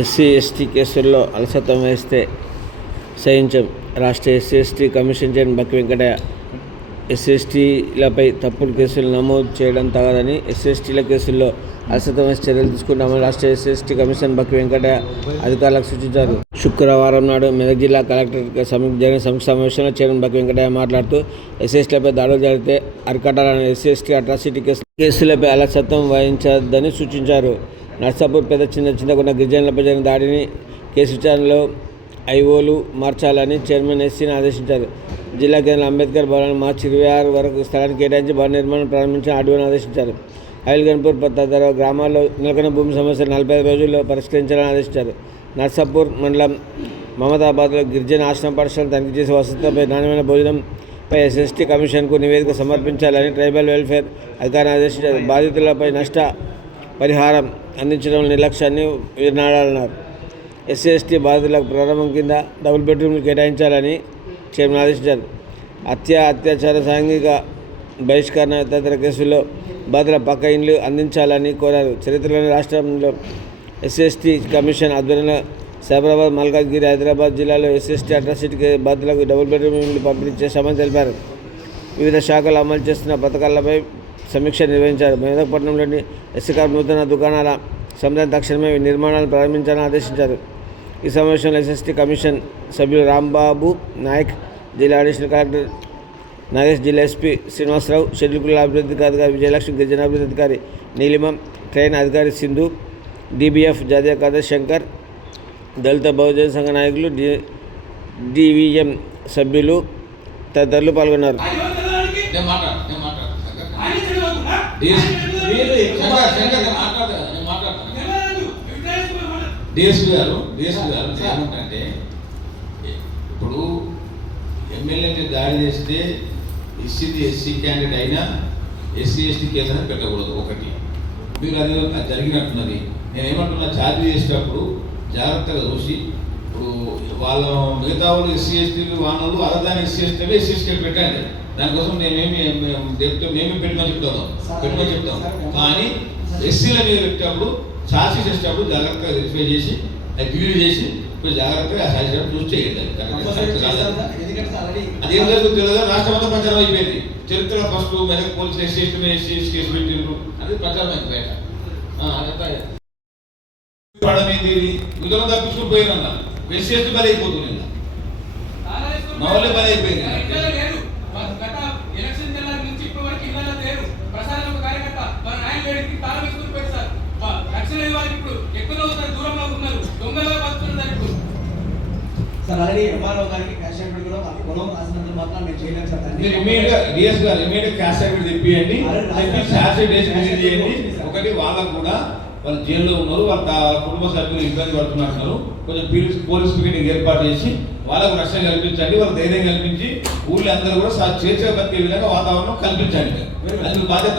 SC ST కేసుల్లో అలసత్వం వహిస్తే సహించం. రాష్ట్ర SC ST commission chairman Bakki Venkataiah SC ఎస్టీలపై తప్పుడు కేసులు నమోదు చేయడం తగదని, ఎస్సీ ఎస్టీల కేసుల్లో అలసత్వం వహిస్తే చర్యలు తీసుకుంటామని రాష్ట్ర ఎస్సీ ఎస్టీ కమిషన్ బక్కి వెంకటయ్య అధికారులకు సూచించారు. శుక్రవారం నాడు మెదక్ జిల్లా కలెక్టర్ జరిగిన సమీక్ష సమావేశంలో చైర్మన్ బక్కి వెంకటయ్య మాట్లాడుతూ ఎస్సీ ఎస్టీలపై దాడులు జరిగితే అరికట్టాలని, ఎస్సీ ఎస్టీ అట్రాసిటీ కేసులపై అలసత్వం వహించద్దని సూచించారు. నర్సాపూర్ పెద్ద చింతకుంట గిరిజనులపై జరిగిన దాడిని కేసు విచారణలో ఐఓలు మార్చాలని చైర్మన్ ఎస్సీని ఆదేశించారు. జిల్లా కేంద్ర అంబేద్కర్ భవన్ మార్చి 26 వరకు స్థలాన్ని కేటాయించి భవన నిర్మాణం ప్రారంభించిన ఆర్డీఓని ఆదేశించారు. అయల్గన్పూర్ తదితర గ్రామాల్లో నెలకొన్న భూమి సమస్యలు 45 రోజుల్లో పరిష్కరించాలని ఆదేశించారు. నర్సాపూర్ మండలం మమతాబాద్లో గిరిజన ఆశ్రమ పాఠశాలను తనిఖీ చేసి వసతులపై, నాణ్యమైన భోజనంపై ఎస్ఎస్టీ కమిషన్కు నివేదిక సమర్పించాలని ట్రైబల్ వెల్ఫేర్ అధికారిని ఆదేశించారు. బాధితులపై నష్ట పరిహారం అందించడం నిర్లక్ష్యాన్ని వినాడాలన్నారు. ఎస్సీ ఎస్టీ బాధితులకు ప్రారంభం కింద డబుల్ బెడ్రూమ్లు కేటాయించాలని చైర్మన్ ఆదేశించారు. అత్యాచార, సాంఘిక బహిష్కరణ తదితర కేసుల్లో బాధితుల పక్క ఇండ్లు అందించాలని కోరారు. చరిత్రలోని రాష్ట్రంలో ఎస్సీ ఎస్టీ కమిషన్ ఆధ్వర్యంలో సైబరాబాద్, మల్కాజ్గిరి, హైదరాబాద్ జిల్లాలో ఎస్సీ ఎస్టీ అట్రాసిటీ బాధితులకు డబుల్ బెడ్రూమ్ ఇండ్లు పంపిణీ చేశామని తెలిపారు. వివిధ శాఖలు అమలు చేస్తున్న పథకాలపై సమీక్ష నిర్వహించారు. మెదక్పట్నంలోని ఎస్సీ కార్ప్ నూతన దుకాణాల సముదాయం తక్షణమే నిర్మాణాలను ప్రారంభించాలని ఆదేశించారు. ఈ సమావేశంలో ఎస్ఎస్టీ కమిషన్ సభ్యులు రాంబాబు నాయక్, జిల్లా అడిషనల్ కలెక్టర్ నాగేష్, జిల్లా ఎస్పీ శ్రీనివాసరావు, షెడ్యూల్ కులాల అభివృద్ధి అధికారి విజయలక్ష్మి, గిరిజనాభివృద్ధి అధికారి నీలిమ, ట్రైన్ అధికారి సింధు, డిబిఎఫ్ జాతీయ కార్యదర్శి శంకర్, దళిత బహుజన సంఘ నాయకులు, డివిఎం సభ్యులు తదితరులు పాల్గొన్నారు. డిఎస్పీ గారు ఏమంటే, ఇప్పుడు ఎమ్మెల్యేని దాడి చేస్తే ఎస్సీ క్యాండిడేట్ అయినా ఎస్సీ ఎస్టీ కేసు అనేది పెట్టకూడదు. ఒకటి మీరు అది జరిగినట్టున్నది. నేను ఏమంటున్నా, ఛార్జ్ చేసేటప్పుడు జాగ్రత్తగా చూసి, ఇప్పుడు వాళ్ళ మిగతా వాళ్ళు ఎస్సీ ఎస్టీలు వాళ్ళు అదదాన్ని ఎస్సీ ఎస్టీ పెట్టండి. దానికోసం మేమేమి పెట్టమని చెప్తాం. కానీ ఎస్సీల మీద పెట్టేటప్పుడు ఛార్జ్ చేసేటప్పుడు జాగ్రత్తగా వెరిఫై చేసి, అది క్లియర్ చేసి ఇప్పుడు జాగ్రత్తగా చూసి చేయండి. అది ఏం జరుగుతుంది తెలియదు. రాష్ట్రం అంతా ప్రచారం అయిపోయింది. చరిత్ర ఫస్ట్ మెదక్ పోలీసులు ఎస్సీ ఎస్టీ కేసు పెట్టిండ్రు, అది ప్రచారం అయింది బయట. పడమైంది, ఉదయం తప్పించుకుని పోయినన్నా ఎస్సీ ఎస్టీ బలి అయిపోతుంది. మా వాళ్ళే బలి అయిపోయింది. ఒకటి వాళ్ళకు కూడా వాళ్ళు జైల్లో ఉన్నారు, వాళ్ళ కుటుంబ సభ్యులు ఇబ్బంది పడుతున్నారు. కొంచెం పోలీస్ పికెటింగ్ ఏర్పాటు చేసి వాళ్ళకు రక్షణ కల్పించండి, వాళ్ళ ధైర్యం కల్పించి ఊళ్ళో అందరూ కూడా స్వేచ్ఛగా బతికే విధంగా వాతావరణం కల్పించండి. అది బాధ్యత.